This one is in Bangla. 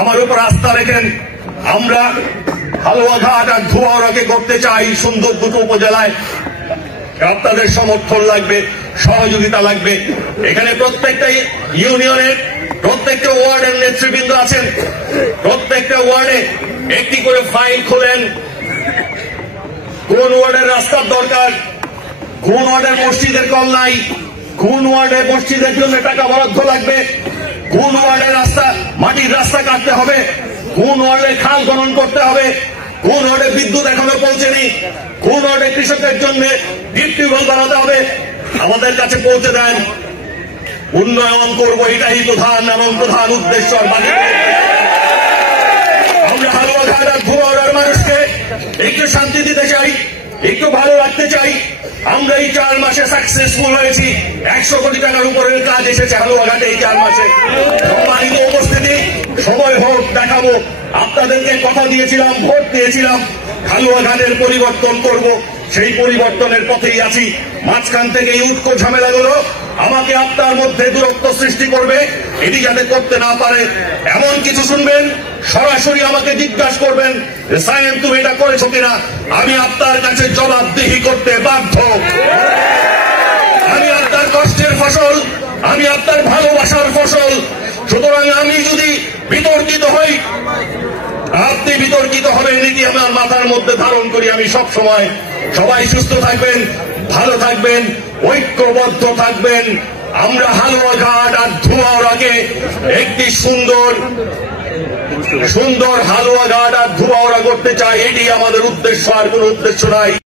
আমার উপর আস্থা রেখেন। আমরা হালুয়াঘাট আর ধোয়ারাকে করতে চাই সুন্দর দুটো উপজেলায়। আপনাদের সমর্থন লাগবে, সহযোগিতা লাগবে। এখানে প্রত্যেকটা ইউনিয়নের প্রত্যেকটা ওয়ার্ডের নেতৃবৃন্দ আছেন। প্রত্যেকটা ওয়ার্ডে একটি করে ফাইল খোলেন। কোন ওয়ার্ডের রাস্তার দরকার, কোন ওয়ার্ডের মসজিদের কল নাই, কোন ওয়ার্ডের মসজিদের জন্য টাকা বরাদ্দ লাগবে, কোন ওয়ার্ডের রাস্তা মাটির রাস্তা কাটতে হবে, কোন ওয়ার্ডে খাল খনন করতে হবে, কোন ওয়ার্ডে বিদ্যুৎ এখনো পৌঁছেনি, কোন ওয়ার্ডে কৃষকের জন্য ডিপ টিউবওয়েল বানাতে হবে, আমাদের কাছে পৌঁছে দেন। উন্নয়ন করবো, এটাই প্রধান উদ্দেশ্য। আমরা হালুয়াঘাট আর ধোয়ারার মানুষকে একটু শান্তি দিতে চাই, একটু ভালো রাখতে চাই। আমরা এই 4 মাসে সাকসেসফুল হয়েছি। 100 কোটি টাকার উপরের কাজ এসেছে হালুয়াঘাটে এই 4 মাসে। সম্মানিত উপস্থিতি, সময় হোক দেখাবো। আপনাদেরকে কথা দিয়েছিলাম, ভোট দিয়েছিলাম, হালুয়াঘাটের পরিবর্তন করব। সেই পরিবর্তনের পথেই আছি। মাঝখান থেকে এই উৎকো ঝামেলাগুলো আমাকে আপনার মধ্যে দূরত্ব সৃষ্টি করবে। এটি যাতে করতে না পারে এমন কিছু শুনবেন, সরাসরি আমাকে জিজ্ঞাসা করবেন, সায়েম তুমি এটা করেছো কিনা। আমি আপনার কাছে জবাবদিহি করতে বাধ্য। আমি আপনার কষ্টের ফসল, আমি আপনার ভালোবাসার ফসল। সুতরাং আমি যদি বিতর্কিত হই, আপনি বিতর্কিত হবেন, এটি আমার মাথার মধ্যে ধারণ করি আমি সব সময়। সবাই সুস্থ থাকবেন, ভালো থাকবেন, ঐক্যবদ্ধ থাকবেন। আমরা হালুয়াঘাট আর ধোয়ারাকে একটি সুন্দর হালুয়াঘাট আর ধোয়ারা করতে চাই। এটি আমাদের উদ্দেশ্য, আর কোন উদ্দেশ্য নাই।